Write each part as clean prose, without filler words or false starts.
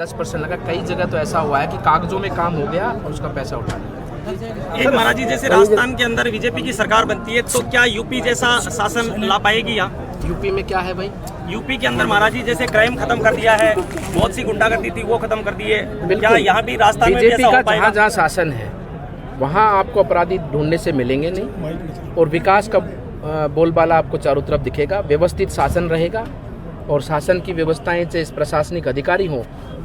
10% लगा। कई जगह तो ऐसा हुआ है कि कागजों में काम हो गया और उसका पैसा उठा लिया। सर महाराज जी, जैसे राजस्थान के अंदर बीजेपी की सरकार बनती है तो क्या यूपी जैसा शासन ला पाएगी यहाँ? यूपी में क्या है भाई? यूपी के अंदर महाराज जी जैसे क्राइम खत्म कर दिया है, बहुत सी गुंडागर्दी थी वो खत्म कर दी है, क्या यहाँ भी राजस्थान में भी बीजेपी ऐसा का हो पाएगा? जहाँ जहाँ शासन है वहाँ आपको अपराधी ढूंढने से मिलेंगे नहीं, और विकास का बोलबाला आपको चारों तरफ दिखेगा। व्यवस्थित शासन रहेगा और शासन की व्यवस्थाएं चाहे प्रशासनिक अधिकारी हों,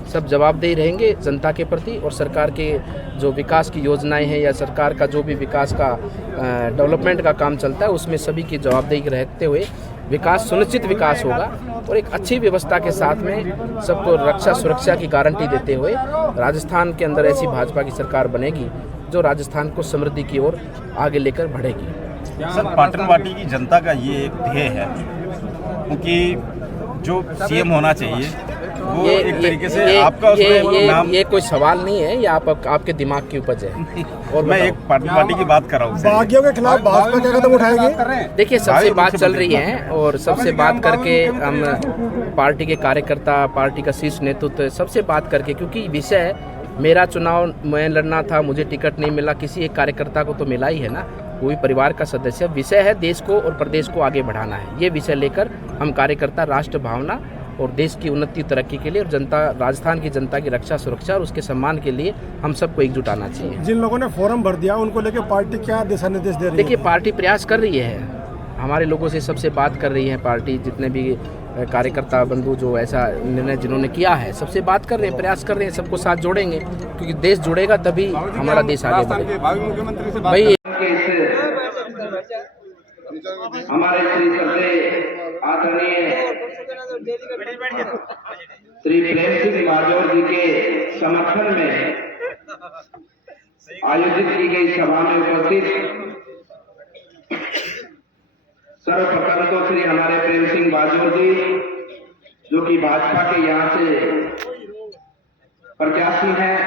सब जवाबदेही रहेंगे जनता के प्रति, और सरकार के जो विकास की योजनाएं हैं या सरकार का जो भी विकास का डेवलपमेंट का काम चलता है उसमें सभी की जवाबदेही रहते हुए विकास सुनिश्चित विकास होगा। और एक अच्छी व्यवस्था के साथ में सबको रक्षा सुरक्षा की गारंटी देते हुए राजस्थान के अंदर ऐसी भाजपा की सरकार बनेगी जो राजस्थान को समृद्धि की ओर आगे लेकर बढ़ेगी। सर, पाटनवाटी की जनता का ये एक ध्येय है, क्योंकि जो सीएम होना चाहिए वो एक तरीके से आपका उसमें नाम। ये कोई सवाल नहीं है, ये आपके दिमाग की उपज है। और मैं एक पाटनवाटी की बात कर रहा हूँ। बागियों के खिलाफ भाजपा क्या कदम उठाएगी? देखिए, सबसे बात चल रही है और सबसे बात करके हम पार्टी के कार्यकर्ता, पार्टी का शीर्ष नेतृत्व सबसे बात करके, क्योंकि विषय मेरा चुनाव मैं लड़ना था, मुझे टिकट नहीं मिला, किसी एक कार्यकर्ता को तो मिला ही है ना, वो भी परिवार का सदस्य। विषय है देश को और प्रदेश को आगे बढ़ाना है। ये विषय लेकर हम कार्यकर्ता राष्ट्र भावना और देश की उन्नति तरक्की के लिए और जनता, राजस्थान की जनता की रक्षा सुरक्षा और उसके सम्मान के लिए हम सबको एकजुट आना चाहिए। जिन लोगों ने फॉर्म भर दिया उनको लेकर पार्टी क्या दिशा निर्देश दे रही है? देखिए, पार्टी प्रयास कर रही है, हमारे लोगों से सबसे बात कर रही है पार्टी, जितने भी कार्यकर्ता बंधु जो ऐसा निर्णय जिन्होंने किया है सबसे बात कर रहे हैं, प्रयास कर रहे हैं, सबको साथ जोड़ेंगे, क्योंकि देश जुड़ेगा तभी हमारा देश आगे बढ़ेगा। भाई हमारे श्री श्रद्धे आदरणीय श्री प्रेम सिंह बाजौर जी के समर्थन में आयोजित की गई सभा में उपस्थित सर्वप्रथम तो श्री हमारे प्रेम सिंह बाजौर जी, जो कि भाजपा के यहाँ से प्रत्याशी हैं,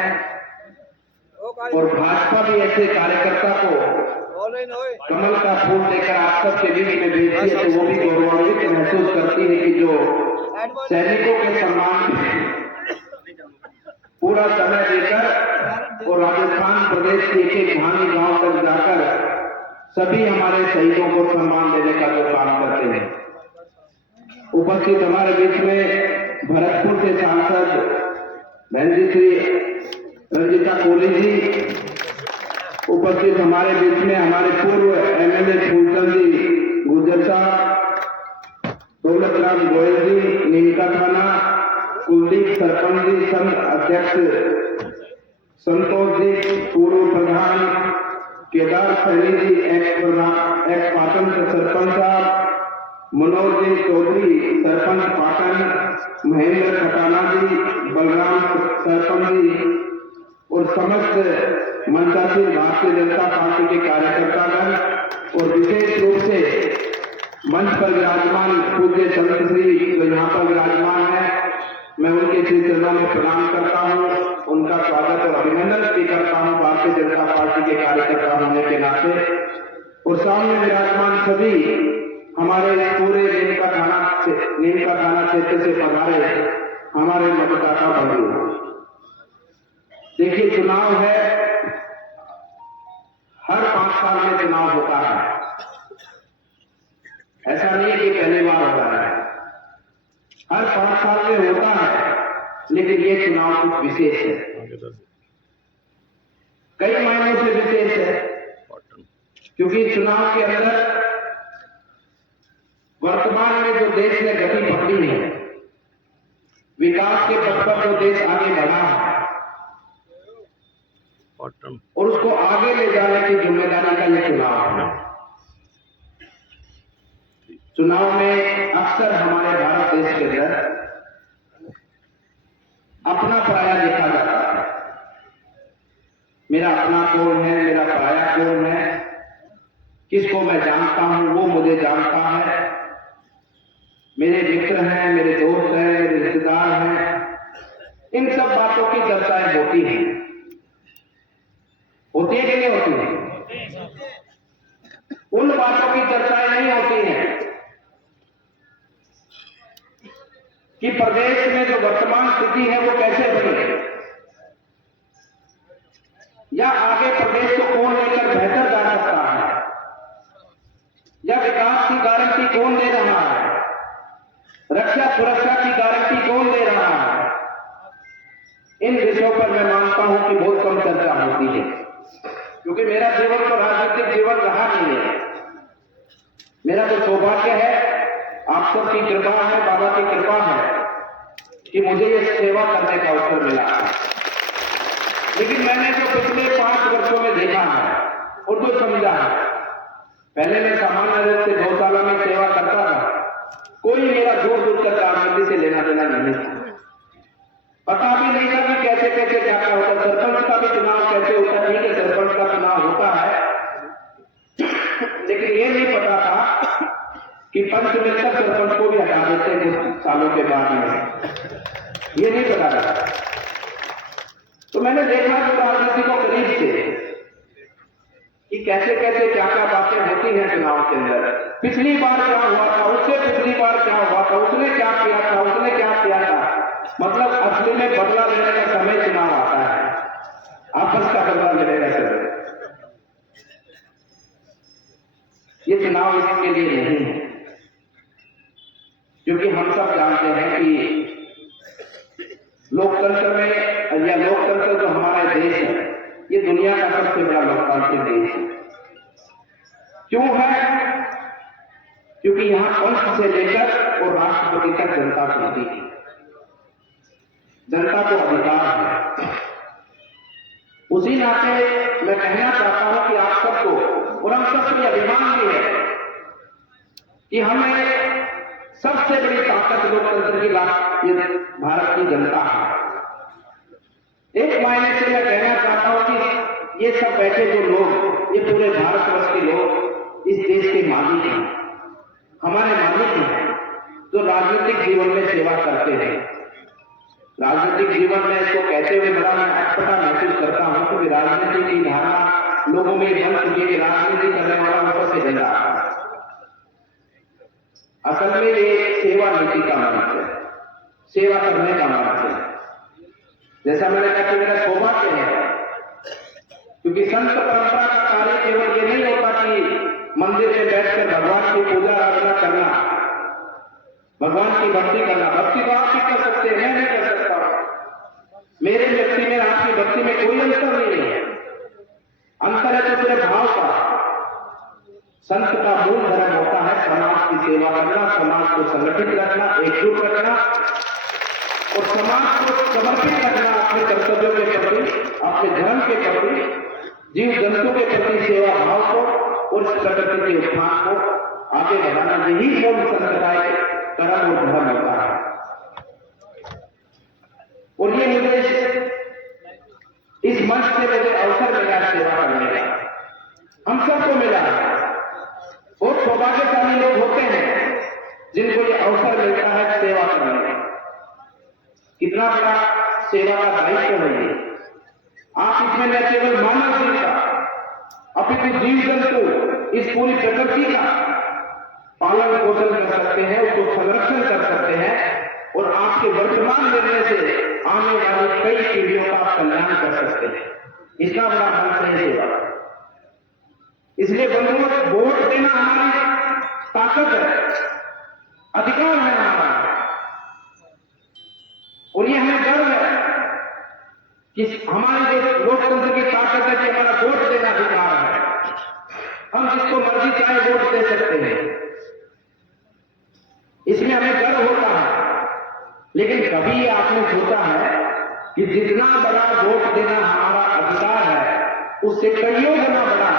और भाजपा भी ऐसे कार्यकर्ता को कमल का फूल देकर आप सबके बीच में भेजती है तो वो भी गौरवान्वित महसूस करती है कि जो सैनिकों के सम्मान पूरा समय देकर और राजस्थान प्रदेश के एक एक भानी गांव तक जाकर सभी हमारे शहीदों को सम्मान देने का जो काम करते हैं। उपस्थित हमारे बीच में भरतपुर से सांसद बहन जी श्री रंजीता कोहली जी, उपस्थित हमारे बीच में हमारे पूर्व एमएलए फूलचंद जी गुर्जर साहब, दौलत राम गोयल जी नीमका थाना, कुलदीप सरपंच जी संघ अध्यक्ष, संतोष जी पूर्व प्रधान, केदार सैनी जी एक्स पाटन से सरपंच साहब, मनोज जी चौधरी सरपंच पाटन, महेंद्र खटाना जी, बलराम सरपंच जी और समस्त मंचासीन भारतीय जनता पार्टी के कार्यकर्तागण, और विशेष रूप से मंच पर विराजमान पूज्य संत श्री जो यहाँ पर विराजमान है, मैं उनके श्री चरणों में प्रणाम करता हूँ, उनका स्वागत और अभिनंदन भी करता हूँ भारतीय जनता पार्टी के कार्यकर्ता होने के नाते। और सामने विराजमान सभी हमारे पूरे नीमका थाना क्षेत्र से पधारे हमारे मतदाता बंधु। देखिए, चुनाव है, हर 5 साल में चुनाव होता है, ऐसा नहीं है कि पहली बार हो रहा है, हर 5 साल में होता है, लेकिन ये चुनाव कुछ विशेष है, कई मायनों से विशेष है, क्योंकि चुनाव के अंदर वर्तमान में जो देश ने गति पकड़ी है, विकास के पथ पर जो देश आगे बढ़ा है और उसको आगे ले जाने की जिम्मेदारी का ये चुनाव है। चुनाव में अक्सर हमारे भारत देश के अंदर अपना पराया देखा जाता है। मेरा अपना कौन है, मेरा पराया कौन है, किसको मैं जानता हूं वो मुझे जानता है, मेरे मित्र हैं, मेरे दोस्त हैं, मेरे रिश्तेदार हैं, इन सब बातों की चर्चाएं होती हैं। होती है कि नहीं होती है? उन बातों की चर्चाएं नहीं होती हैं कि प्रदेश में जो वर्तमान स्थिति है वो कैसे बनी या आगे प्रदेश को कौन लेकर बेहतर जा सकता है, या विकास की गारंटी कौन दे रहा है, रक्षा सुरक्षा की गारंटी कौन दे रहा है, इन विषयों पर मैं मानता हूं कि बहुत कम चर्चा होती है, क्योंकि मेरा जीवन तो राजनीतिक जीवन रहा नहीं है। मेरा तो सौभाग्य है, आप सबकी कृपा है, बाबा की कृपा है कि मुझे ये सेवा करने का अवसर मिला है। लेकिन मैंने जो पिछले 5 वर्षों में देखा है और जो समझा है, पहले मैं सामान्य रूप से गौशाला में सेवा करता था, कोई मेरा दूर दूर तक राजनीति से लेना देना नहीं था, पता भी नहीं था कि कैसे कैसे क्या क्या होता, सरपंच का भी चुनाव कैसे होता। ठीक है, सरपंच का चुनाव होता है, लेकिन ये नहीं पता था कि पंच मिलकर सरपंच को भी हटा देते हैं कुछ सालों के बाद में, ये नहीं पता था। तो मैंने देखा कि राजनीति को करीब से कि कैसे कैसे क्या क्या बातें होती हैं चुनाव के अंदर। पिछली बार क्या हुआ था, उससे पिछली बार क्या हुआ था, उसने क्या किया था, उसने क्या किया था। मतलब असली में बदला लेने का समय चुनाव आता है, आपस का बदला लेने का समय। ये चुनाव इसके लिए नहीं है, क्योंकि हम सब जानते हैं कि लोकतंत्र में या लोकतंत्र जो हमारा देश है, ये दुनिया का सबसे बड़ा लोकतांत्रिक देश है। क्यों है? क्योंकि यहां पंच से लेकर और राष्ट्रपति तक जनता चलती है, जनता को अधिकार है। उसी नाते मैं कहना चाहता हूं कि आप सबको और हम सबको यह अभिमान भी है कि हमें सबसे बड़ी ताकत लोकतंत्र की भारत की जनता है। एक मायने से मैं कहना चाहता हूं कि ये सब बैठे जो लोग, ये पूरे भारतवर्ष के लोग इस देश के मालिक हैं, हमारे मालिक हैं, जो राजनीतिक जीवन में सेवा करते हैं। राजनीतिक जीवन में इसको कहते हुए बड़ा मैं अटपटा महसूस करता हूं, क्योंकि राजनीति की धारणा लोगों में बन चुकी है कि राजनीति करने वाला ऊपर से झंडा। असल में ये सेवा नीति का मंच है, सेवा करने का मंच है। जैसा मैंने कहा कि मेरा सौभाग्य है, क्योंकि संत परंपरा का कार्य केवल ये नहीं होता कि मंदिर में बैठकर भगवान की पूजा अर्चना करना, भगवान की भक्ति करना। भक्ति तो आप भी कर सकते हैं, मैं नहीं कर सकता। मेरे व्यक्ति में, आपकी भक्ति में कोई अंतर नहीं है। अंतर है तो सिर्फ भाव का। संत का मूल धर्म होता है समाज की सेवा करना, समाज को संगठित रखना, एकजुट रखना और समाज को समर्पित रखना अपने कर्तव्यों के प्रति, अपने धर्म के प्रति, जीव जंतु के प्रति सेवा भाव को और इस प्रकृति के उत्थान को आगे बढ़ाना। यही मूल संप्रदाय कर्म और धर्म होता है। और ये मुझे इस मंच से मुझे अवसर मिला सेवा करने का, हम सबको मिला है। बहुत सौभाग्यशाली लोग होते हैं जिनको ये अवसर मिलता है सेवा करने का। कितना बड़ा सेवा का दायित्व है ये। आप इसमें न केवल मानव जीव का, अपितु जीव जंतु, इस पूरी प्रकृति का पालन पोषण कर सकते हैं, उसको संरक्षण कर सकते हैं और आपके वर्तमान निर्णय से आने वाली कई पीढ़ियों का कल्याण कर सकते हैं। इसका बड़ा मंत्र है सेवा। इसलिए बंधुओं, वोट देना हमारी ताकत है, अधिकार है हमारा, और ये हमें गर्व है कि हमारी जो लोकतंत्र की ताकत है कि हमारा वोट देना अधिकार है। हम जिसको मर्जी चाहे वोट दे सकते हैं, इसमें हमें गर्व होता है। लेकिन कभी ये आपने सोचा है कि जितना बड़ा वोट देना हमारा अधिकार है, उससे कईयों गुना बड़ा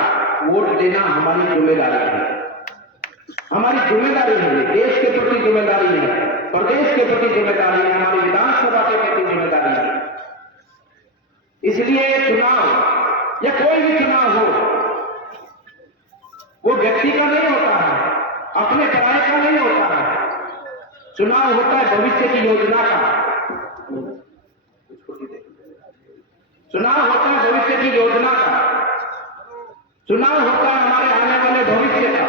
वोट देना हमारी जिम्मेदारी है। हमारी जिम्मेदारी है, देश के प्रति जिम्मेदारी है, प्रदेश के प्रति जिम्मेदारी है, हमारी विधानसभा के प्रति जिम्मेदारी है। इसलिए चुनाव या कोई भी चुनाव हो, वो व्यक्ति का नहीं होता है, अपने पराये का नहीं होता है। चुनाव होता है भविष्य की योजना का। चुनाव होता है भविष्य की योजना का। चुनाव होता है हमारे आने वाले भविष्य का।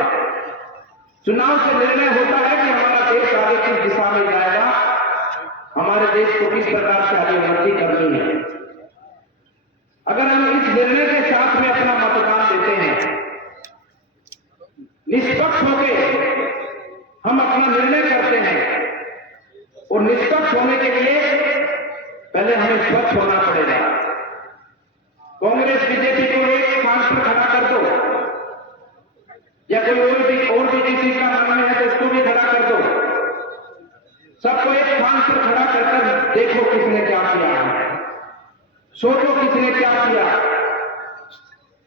चुनाव से निर्णय होता है कि हमारा देश आगे किस दिशा में जाएगा, हमारे देश को किस प्रकार से आगे उन्नति करनी है। अगर हम इस निर्णय पहले हमें स्वच्छ होना पड़ेगा। कांग्रेस बीजेपी को एक स्थान पर खड़ा कर दो, या कोई और भी किसी का मन में है तो उसको भी खड़ा कर दो। सबको एक स्थान पर खड़ा कर देखो किसने क्या किया है, सोचो किसने क्या किया,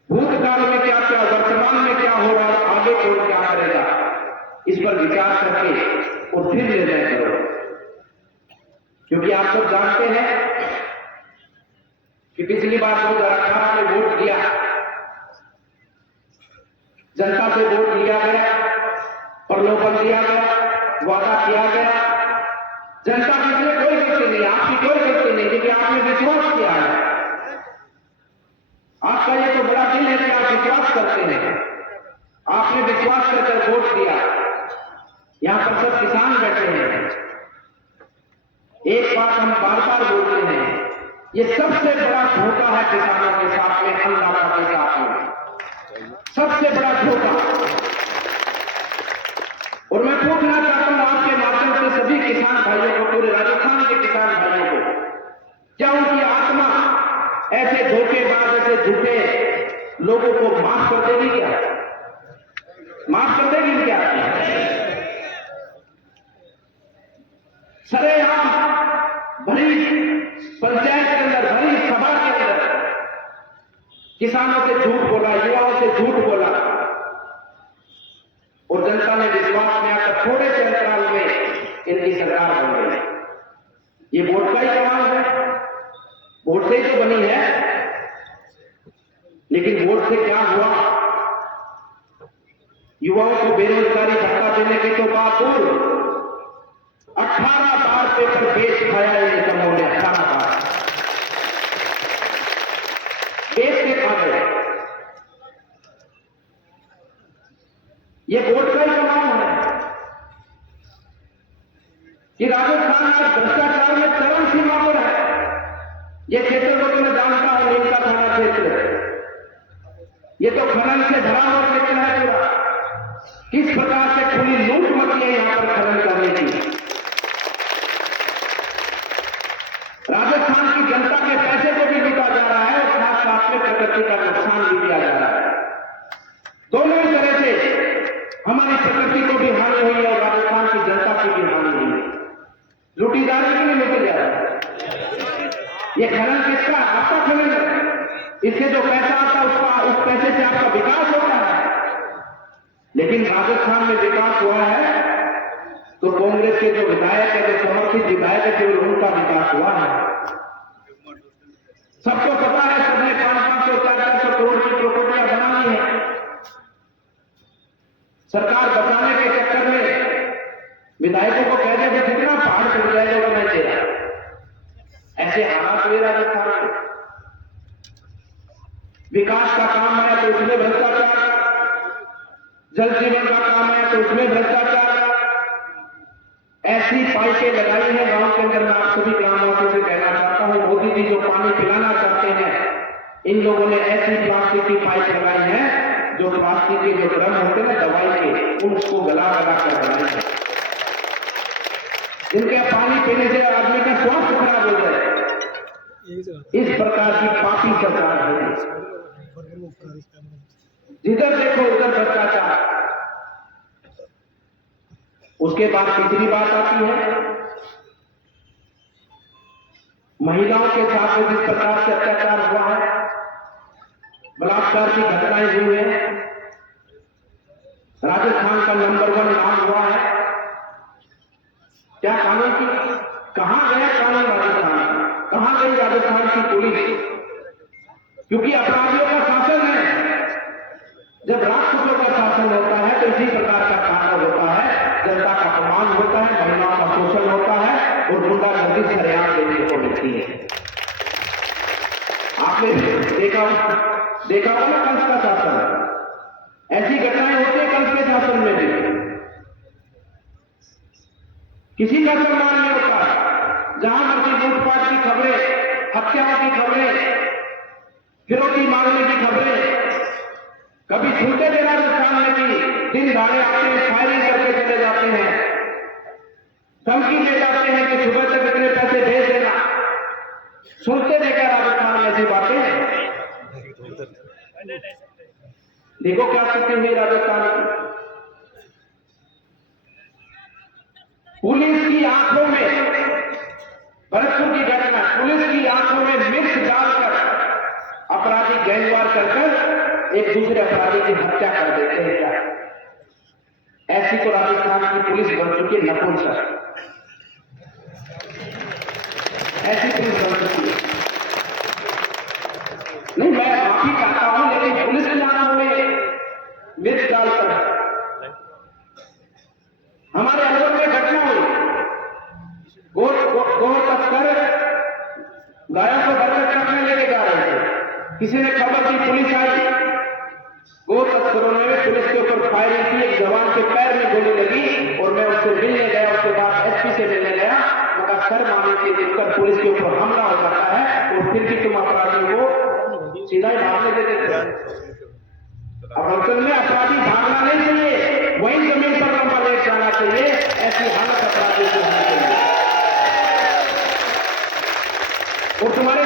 भूतकाल में क्या किया, वर्तमान में क्या हो रहा है, आगे कौन क्या करेगा, इस पर विचार करके और फिर निर्णय करो। क्योंकि आप सब जानते हैं कि पिछली बार 2018 में वोट दिया, जनता से वोट लिया गया, प्रलोभन दिया गया, वादा किया गया। जनता की इसमें कोई गलती नहीं, आपकी कोई गलती नहीं, क्योंकि आपने विश्वास किया है। आपका ये तो बड़ा दिल है कि आप विश्वास करते हैं। आपने विश्वास करके वोट दिया। यहां पर सब किसान बैठे हैं। एक बात हम बार बार बोलते हैं, ये सबसे बड़ा धोखा है किसानों के साथ में, अन्नदाता के साथ में, सबसे बड़ा धोखा। और मैं पूछना चाहता हूं आपके माध्यम से सभी किसान भाइयों को, पूरे राजस्थान के किसान भाइयों को, क्या उनकी आत्मा ऐसे धोखेबाज, ऐसे झूठे लोगों को माफ कर देगी? क्या माफ कर देगी? क्या सरेआम भरी पंचायत के अंदर, भरी सभा के अंदर किसानों से झूठ बोला, युवाओं से झूठ बोला, और जनता ने विश्वास में आकर थोड़े से अंतराल में इनकी सरकार बन गई। ये वोट का ही कमाल है, वोट से ही तो बनी है। लेकिन वोट से क्या हुआ? युवाओं को बेरोजगारी भत्ता देने की तो बात दूर, 18 बार पेपर बेच खाया इन निकमों ने, 18 बार बेच के खा गए। ये वोट का ही कमाल है कि राजस्थान आज भ्रष्टाचार में चरम सीमा पर है। ये क्षेत्र को मैं जानता हूं, नीमका थाना क्षेत्र, ये तो खनन से भरा हुआ क्षेत्र है पूरा। किस प्रकार से खुली लूट मची है यहां पर खनन करने की। राजस्थान की जनता के पैसे को भी लूटा जा रहा है और साथ साथ में प्रकृति का नुकसान भी किया जा रहा है। दोनों ही तरह से हमारी प्रकृति को भी हानि हुई है और राजस्थान की जनता की भी हानि हुई है। लूटी जा रही है कि नहीं लूटी जा रही है? ये खनन किसका? आपका खनन है। इससे जो पैसा आता है उस पैसे से आपका विकास होता है। लेकिन राजस्थान में विकास हुआ है तो कांग्रेस के जो विधायक है, जो समर्थित विधायक है, केवल उनका विकास हुआ है। सबको पता है, सबने 500 400 करोड़ की प्रॉपर्टियां बनानी है। सरकार बचाने के चक्कर में विधायकों को कह दिया कि जितना पहाड़ टूट जाएगा वो मैं तेरा। ऐसे हालात हुए राजस्थान में। विकास का काम आया तो उसमें भ्रष्टाचार, जल जीवन का काम आया तो उसमें भ्रष्टाचार। ऐसी पाइपें लगाई है गांव के अंदर। मैं आप सभी ग्रामवासियों से कहना चाहता हूं, मोदी जी जो पानी पिलाना चाहते हैं, इन लोगों ने ऐसी प्लास्टिक की पाइप लगाई है जो प्लास्टिक के जो ड्रम होते हैं दवाई के, उसको गला कर बनाई है, जिनके पानी पीने से आदमी का स्वास्थ्य खराब हो जाए। इस प्रकार की पापी सरकार है। जिधर देखो उधर भ्रष्टाचार। उसके बाद तीसरी बात आती है महिलाओं के साथ जिस प्रकार से अत्याचार हुआ है, बलात्कार की घटनाएं हुई है। राजस्थान का नंबर 1 नाम हुआ है। क्या कानून की, कहां गया कानून राजस्थान? कहां गई राजस्थान की पुलिस? क्योंकि अपराधियों का शासन है। जब राक्षसों का शासन होता है तो इसी प्रकार का कानून होता है, जनता का अपमान होता है, महिलाओं का शोषण होता है और गुंडागर्दी सरेआम देखने को मिलती है। आपने देखा होगा ना कंस का शासन, ऐसी घटनाएं होती है कंस के शासन में भी। किसी का सम्मान नहीं होता। जहां मर्जी लूटपाट की खबरें, हत्याओं की खबरें, फिरौती मांगने की खबरें कभी सुनते थे राजस्थान में भी। दिन दहाड़े आते हैं, फायरिंग करके चले जाते हैं, धमकी दे जाते हैं कि सुबह तक इतने पैसे भेज देना। सुनते देखा राजस्थान में ऐसी बातें। देखो क्या स्थिति हुई राजस्थान की। पुलिस की आंखों में, भरतपुर की घटना, पुलिस की आंखों में मिर्च डालकर अपराधी गैंगवार कर एक दूसरे अपराधी की हत्या कर देते हैं। क्या ऐसी तो राजस्थान की पुलिस बन चुकी है नपुंसक, ऐसी पुलिस बन चुकी है। नहीं, मैं माफी चाहता हूं, लेकिन पुलिस के नाम में मिर्च डालकर हमारे अलवर में घटना हुई। गो तस्कर गायों को बरकत करने लेके जा रहे थे। किसी ने खबर दी, पुलिस आई, गो तस्करों ने पुलिस के ऊपर फायरिंग की। एक जवान के पैर में गोली लगी और मैं उससे मिलने गया। उसके बाद एसपी से मिलने गया। मगर सर माने के दिक्कत पुलिस के ऊपर हमला हो जाता है और फिर भी तुम अपराधियों को सीधा ही भागने देते थे। अब असल में अपराधी भागना नहीं चाहिए, वही जमीन पर लंबा लेट जाना चाहिए। ऐसी हालत अपराधियों को होनी चाहिए। और तुम्हारे